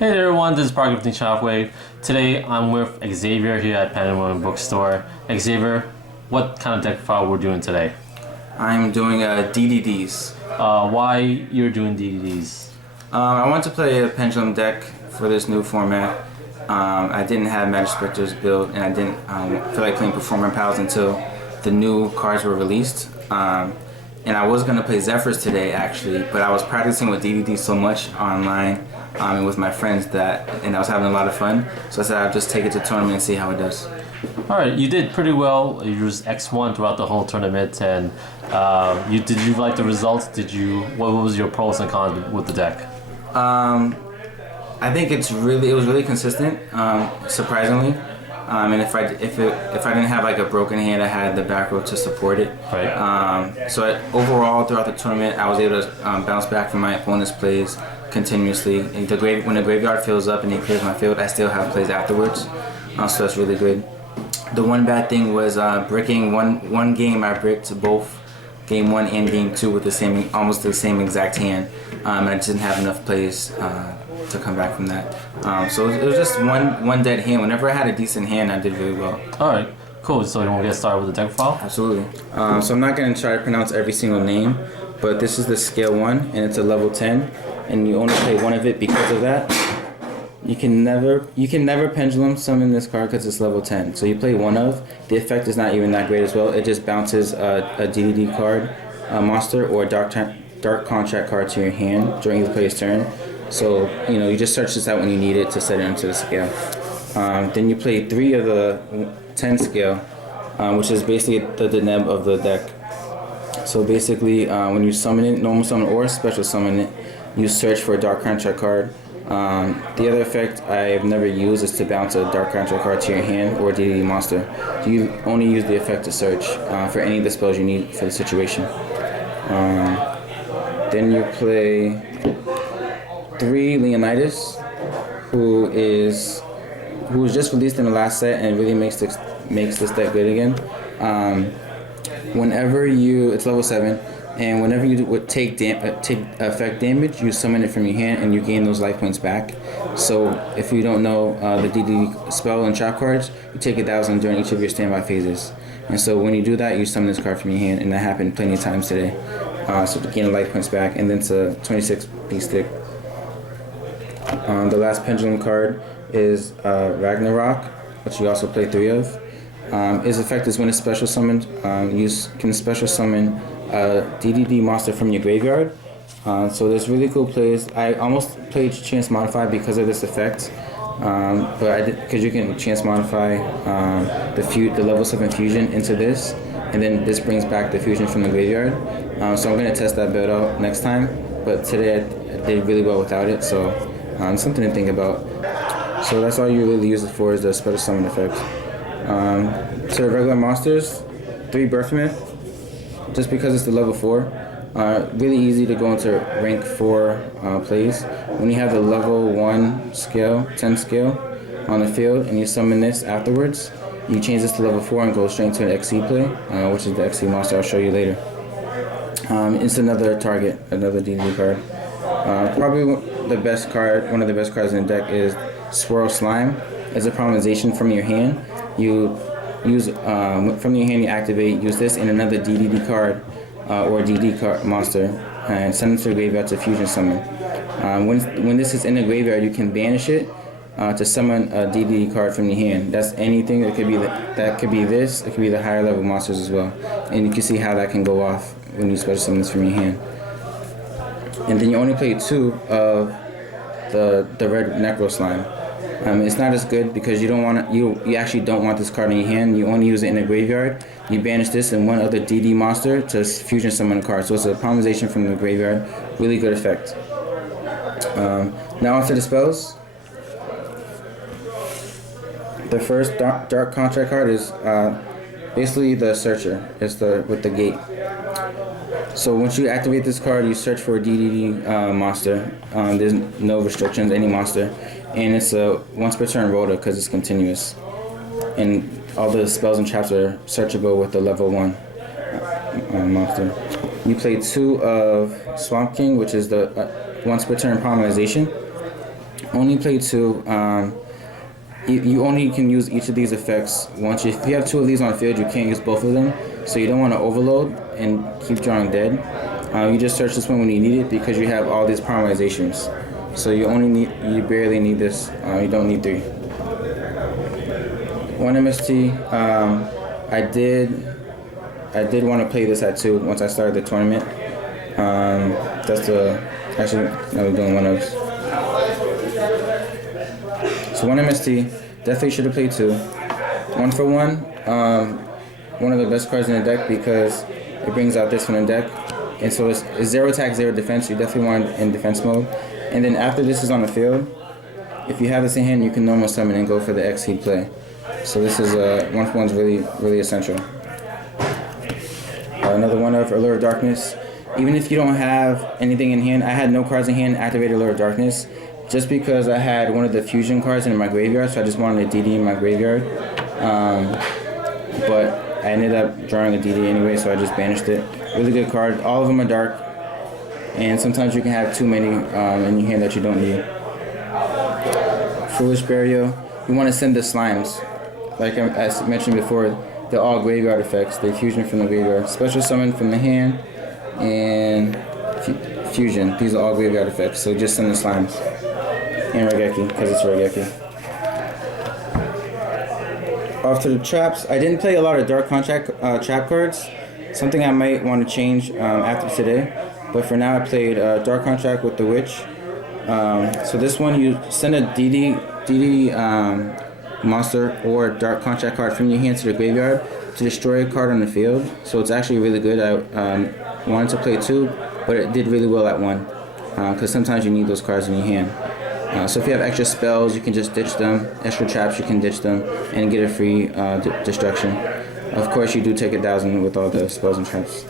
Hey there everyone, this is Parker with Shockwave. Today I'm with Xavier here at Pen and Women Bookstore. Xavier, what kind of deck file we're doing today? I'm doing DDDs. Why you're doing DDDs? I want to play a Pendulum deck for this new format. I didn't have Magic Specters built, and I didn't feel like playing Performer Pals until the new cards were released. And I was going to play Zephyrs today actually, but I was practicing with DDD so much online and with my friends and I was having a lot of fun. So I said I'll just take it to tournament and see how it does. Alright, you did pretty well. You used X1 throughout the whole tournament, and did you like the results? What was your pros and cons with the deck? I think it was really consistent, surprisingly. And if I didn't have like a broken hand, I had the back row to support it. Right. Overall, throughout the tournament, I was able to bounce back from my opponent's plays continuously. And when the graveyard fills up and he clears my field, I still have plays afterwards. So that's really good. The one bad thing was bricking one game. I bricked both game 1 and game 2 with almost the same exact hand. And I didn't have enough plays to come back from that. So it was just one dead hand. Whenever I had a decent hand, I did really well. Alright, cool. So you want to get started with the deck file? Absolutely. So I'm not going to try to pronounce every single name, but this is the scale 1, and it's a level 10, and you only play one of it because of that. You can never pendulum summon this card because it's level 10. So you play one of. The effect is not even that great as well. It just bounces a DDD card, a monster, or a dark contract card to your hand during the player's turn. So you just search this out when you need it to set it into the scale. Then you play 3 of the 10 scale, which is basically the Deneb of the deck. So basically, when you summon it, normal summon or special summon it, you search for a dark contract card. The other effect I've never used is to bounce a dark contract card to your hand or a DDD monster. You only use the effect to search for any of the spells you need for the situation. Then you play 3 Leonidas, who was just released in the last set and really makes this deck good again. It's level 7. And whenever you would take effect damage, you summon it from your hand and you gain those life points back. So if you don't know the DD spell and trap cards, you take 1,000 during each of your standby phases. And so when you do that, you summon this card from your hand, and that happened plenty of times today. So to gain the life points back, and then it's a 26-piece stick. The last pendulum card is Ragnarok, which you also play 3 of. Its effect is when it's special summoned, you can special summon a DDD monster from your graveyard. So there's really cool plays. I almost played Chance Modify because of this effect, but I did because you can Chance Modify the level 7 fusion into this, and then this brings back the fusion from the graveyard. So I'm going to test that build out next time, but today I did really well without it, so something to think about. So that's all you really use it for, is the special summon effect. To the regular monsters, 3 Birth Myth. Just because it's the level 4, really easy to go into rank 4 plays. When you have the level 1 scale, 10 scale on the field, and you summon this afterwards, you change this to level 4 and go straight into an XC play, which is the XC monster I'll show you later. It's another target, another DD card. Probably one of the best cards in the deck is Swirl Slime. As a prioritization from your hand, you use from your hand you activate, use this and another DDD card or DD card monster, and send it to the graveyard to fusion summon. When this is in the graveyard, you can banish it to summon a DDD card from your hand. That's anything. That could be this. It could be the higher level monsters as well, and you can see how that can go off when you special summon this from your hand. And then you only play 2 of the red Necro Slime. It's not as good because you actually don't want this card in your hand. You only use it in the graveyard. You banish this and one other DD monster to fusion summon a card. So it's a polymerization from the graveyard. Really good effect. Now onto the spells. The first dark contract card is basically the Searcher. It's with the gate. So once you activate this card, you search for a DDD monster. There's no restrictions, any monster. And it's a once per turn rota because it's continuous. And all the spells and traps are searchable with the level 1 monster. You play 2 of Swamp King, which is the once per turn polymerization. Only play two. You only can use each of these effects once. If you have two of these on field, you can't use both of them. So you don't want to overload and keep drawing dead. You just search this one when you need it because you have all these polymerizations. So you barely need this. You don't need three. One MST. I did want to play this at 2 once I started the tournament. Actually, I was doing one of those. So 1 MST, definitely should have played 2. 1 for 1, one of the best cards in the deck because it brings out this one in deck. And so it's 0 attack, 0 defense. You definitely want it in defense mode. And then after this is on the field, if you have this in hand, you can normal summon and go for the X he'd play. So this is 1 for 1's really essential. Another one of Allure of Darkness. Even if you don't have anything in hand, I had no cards in hand, activate Allure of Darkness, just because I had one of the fusion cards in my graveyard, so I just wanted a DD in my graveyard. But I ended up drawing a DD anyway, so I just banished it. Really good card. All of them are dark, and sometimes you can have too many in your hand that you don't need. Foolish Burial. You want to send the slimes. Like I mentioned before, they're all graveyard effects. They fusion from the graveyard. Special summon from the hand, and fusion. These are all graveyard effects, so just send the slimes. And Raigeki, because it's Raigeki. Off to the traps. I didn't play a lot of Dark Contract trap cards. Something I might want to change after today. But for now, I played Dark Contract with the Witch. So this one, you send a DD monster or Dark Contract card from your hand to the graveyard to destroy a card on the field. So it's actually really good. I wanted to play 2, but it did really well at 1. Because sometimes you need those cards in your hand. So if you have extra spells, you can just ditch them. Extra traps, you can ditch them and get a free destruction. Of course, you do take 1,000 with all the spells and traps.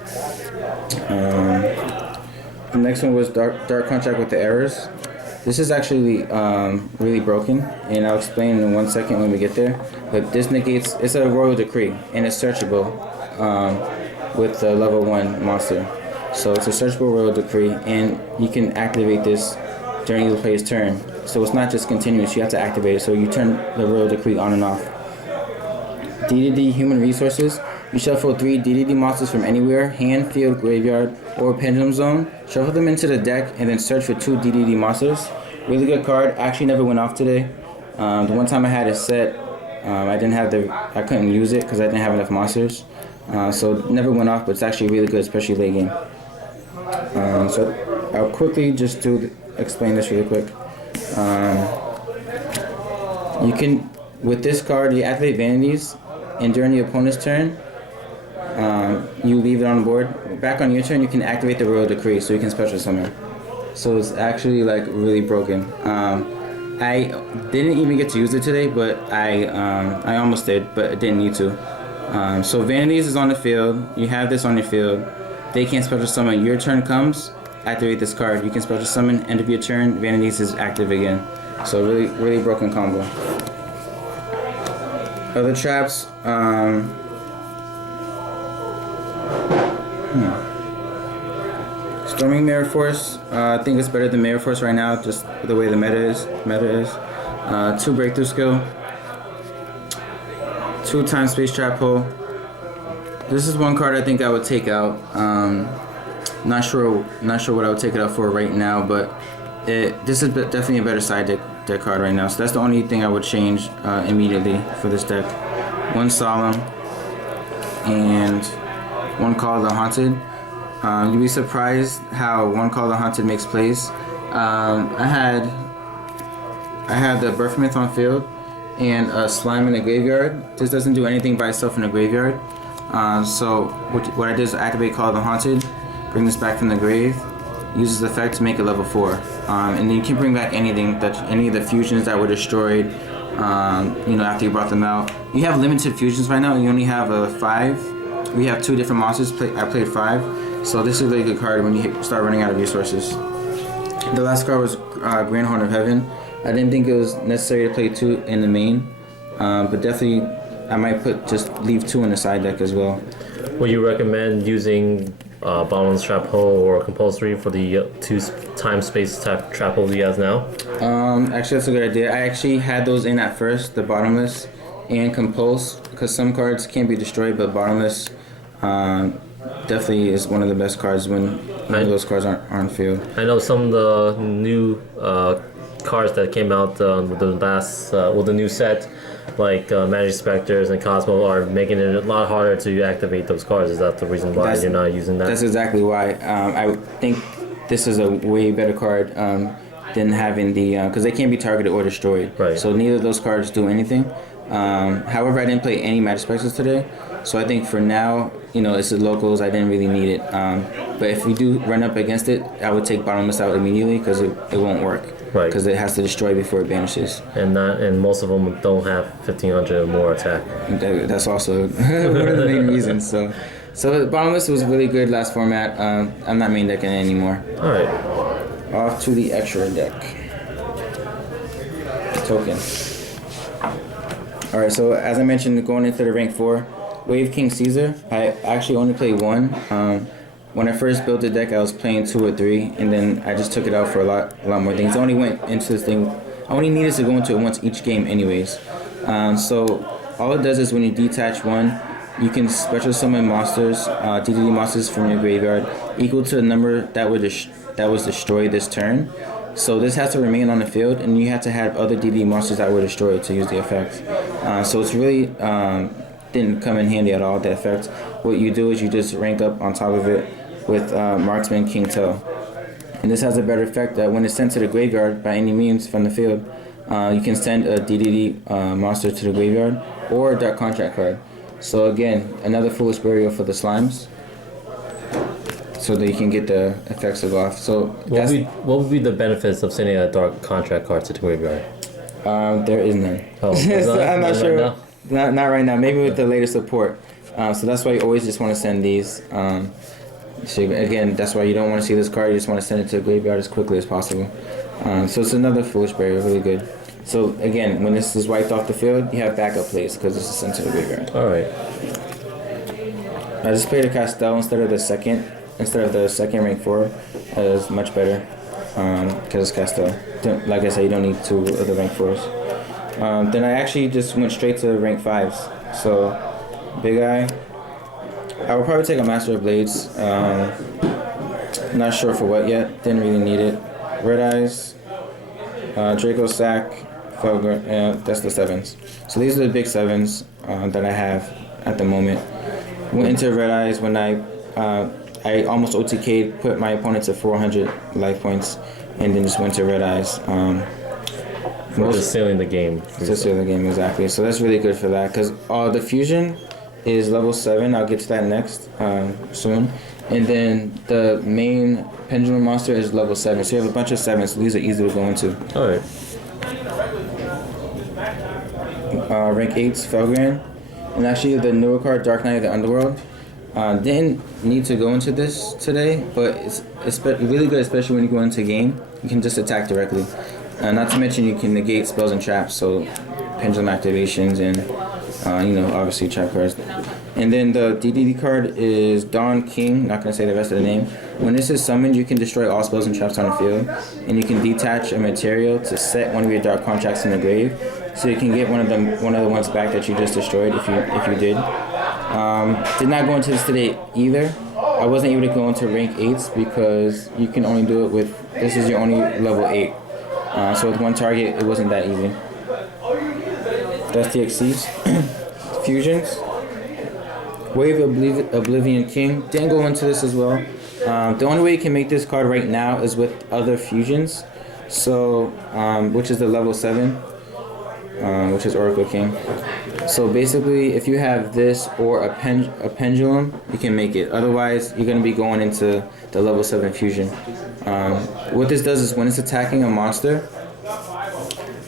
The next one was Dark Contract with the Errors. This is actually really broken, and I'll explain in 1 second when we get there. But this negates, it's a Royal Decree, and it's searchable with the level 1 monster. So it's a searchable Royal Decree, and you can activate this during the player's turn. So it's not just continuous, you have to activate it. So you turn the Royal Decree on and off. DDD Human Resources. You shuffle 3 DDD monsters from anywhere, hand, field, graveyard, or pendulum zone. Shuffle them into the deck and then search for 2 DDD monsters. Really good card. Actually never went off today. The one time I had it set, I couldn't use it because I didn't have enough monsters. So it never went off, but it's actually really good, especially late game. So I'll quickly just explain this really quick. You can, with this card, you activate Vanities, and during the opponent's turn, you leave it on the board. Back on your turn, you can activate the Royal Decree, so you can special summon. So it's actually like really broken. I didn't even get to use it today, but I almost did, but I didn't need to. So Vanities is on the field. You have this on your field. They can't special summon. Your turn comes, activate this card. You can special summon. End of your turn, Vanities is active again. So really broken combo. Other traps. Storming Mirror Force. I think it's better than Mirror Force right now, just the way the meta is. 2 Breakthrough Skill. 2 Time Space Trap Hole. This is one card I think I would take out. Not sure what I would take it out for right now, but this is definitely a better side deck card right now. So that's the only thing I would change immediately for this deck. 1 Solemn and 1 Call of the Haunted. You'd be surprised how 1 Call of the Haunted makes plays. I had the Birth Myth on field and a Slime in the graveyard. This doesn't do anything by itself in the graveyard. So what I did is activate Call of the Haunted, bring this back from the grave, uses the effect to make it level 4. And then you can bring back any of the fusions that were destroyed, after you brought them out. You have limited fusions right now. You only have 5. We have 2 different monsters. I played 5. So this is a really good card when you start running out of resources. The last card was Grand Horn of Heaven. I didn't think it was necessary to play 2 in the main, but definitely I might leave 2 in the side deck as well. Would you recommend using bottomless trap hole or compulsory for the two time space type trap hole he has now? Actually, that's a good idea. I actually had those in at first, the bottomless and compulse, because some cards can't be destroyed, but bottomless definitely is one of the best cards when none of those cards aren't on field. I know some of the new cards that came out with the last with the new set, like Magic Specters and Cosmo, are making it a lot harder to activate those cards. Is that the reason why you're not using that? That's exactly why. I think this is a way better card than having the because they can't be targeted or destroyed. Right. So neither of those cards do anything. However, I didn't play any Magic Specters today, so I think for now, it's the locals. I didn't really need it. But if we do run up against it, I would take bottomless out immediately because it won't work. Right. Because it has to destroy before it banishes. And most of them don't have 1500 or more attack. That's also one of the main reasons. So bottomless was really good last format. I'm not main decking it anymore. All right. Off to the extra deck. Token. Alright, so as I mentioned, going into the rank 4, Wave King Caesar, I actually only played one. When I first built the deck, I was playing 2 or 3, and then I just took it out for a lot more things. I only went into this thing, I only needed to go into it once each game anyways. So all it does is when you detach one, you can special summon monsters, DDD monsters from your graveyard, equal to the number that was destroyed this turn. So this has to remain on the field, and you have to have other DD monsters that were destroyed to use the effect. So it's really didn't come in handy at all, the effect. What you do is you just rank up on top of it with Marksman King Tell. And this has a better effect that when it's sent to the graveyard by any means from the field, you can send a DDD monster to the graveyard or a Dark Contract card. So again, another Foolish Burial for the slimes, so that you can get the effects to go off. So what would be the benefits of sending a Dark Contract card to the graveyard? There is none. Oh, So I'm not sure. Right now? Not right now. Maybe with the later support. So that's why you always just want to send these. So again, that's why you don't want to see this card. You just want to send it to the graveyard as quickly as possible. So it's another Foolish Barrier, really good. So again, when this is wiped off the field, you have backup plays because this is sent to the graveyard. All right. I just played a Castel instead of the second rank 4. Is much better because it's Castel. Like I said, you don't need 2 of the rank 4s. Then I actually just went straight to rank 5s. So Big Eye. I would probably take a Master of Blades. Not sure for what yet. Didn't really need it. Red Eyes, Draco Sack, Felger, that's the 7s. So these are the big 7s that I have at the moment. Went into Red Eyes when I almost OTK'd, put my opponent to 400 life points, and then just went to Red Eyes. Just sealing the game. Just sealing the game, exactly. So that's really good for that, because the Fusion is level 7. I'll get to that next soon. And then the main Pendulum monster is level 7. So you have a bunch of 7s, so these are easy to go into. Alright. Rank 8's Felgran. And actually the newer card, Dark Knight of the Underworld. Didn't need to go into this today, but it's really good, especially when you go into game. You can just attack directly. Not to mention you can negate spells and traps, so Pendulum activations and obviously trap cards. And then the DDD card is Dawn King. Not gonna say the rest of the name. When this is summoned, you can destroy all spells and traps on the field, and you can detach a material to set one of your Dark Contracts in the grave, so you can get one of the ones back that you just destroyed if you did. Did not go into this today either. I wasn't able to go into rank 8s because you can only do it with, this is your only level 8. So with one target, it wasn't that easy. That's the XCs. Fusions. Wave Oblivion King. Didn't go into this as well. The only way you can make this card right now is with other fusions. So, which is the level 7, which is Oracle King. So basically, if you have this or a pendulum, you can make it. Otherwise, you're going to be going into the level 7 fusion. What this does is when it's attacking a monster,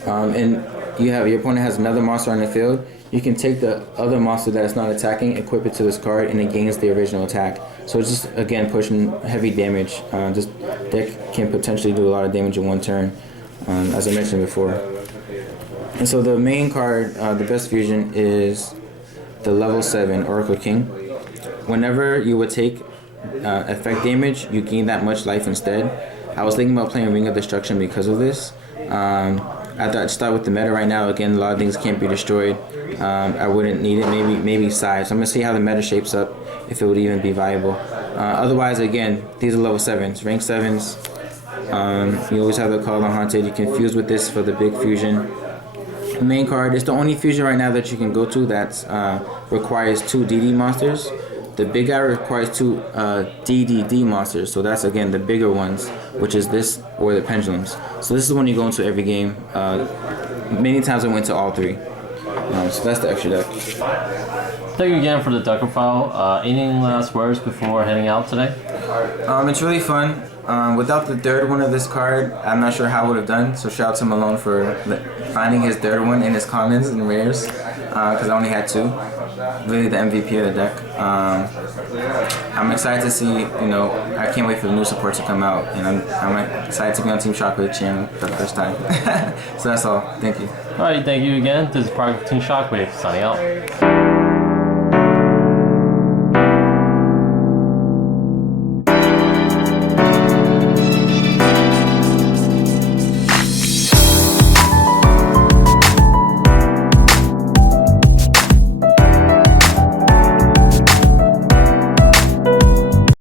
and your opponent has another monster on the field, you can take the other monster that is not attacking, equip it to this card, and it gains the original attack. So it's just, again, pushing heavy damage. This deck can potentially do a lot of damage in one turn, as I mentioned before. And so the main card, the best fusion, is the level 7 Oracle King. Whenever you would take effect damage, you gain that much life instead. I was thinking about playing Ring of Destruction because of this. I thought I'd start with the meta right now. Again, a lot of things can't be destroyed. I wouldn't need it. Maybe Sai. So I'm gonna see how the meta shapes up, if it would even be viable. Otherwise, again, these are level 7s, rank 7s. You always have the Call on Haunted. You can fuse with this for the big fusion. The main card is the only fusion right now that you can go to that requires 2 DD monsters. The big guy requires 2 DDD monsters, so that's again the bigger ones, which is this or the pendulums. So this is when you go into every game. Many times I went to all 3. So that's the extra deck. Thank you again for the deck profile. Any last words before heading out today? It's really fun. Without the third one of this card, I'm not sure how I would have done. So shout out to Malone for finding his third one in his commons and rares, because I only had 2. Really the MVP of the deck. I'm excited to see, I can't wait for the new support to come out, and I'm excited to be on Team Shockwave channel for the first time. So that's all. Thank you. Alright, thank you again. This is Park Team Shockwave signing out.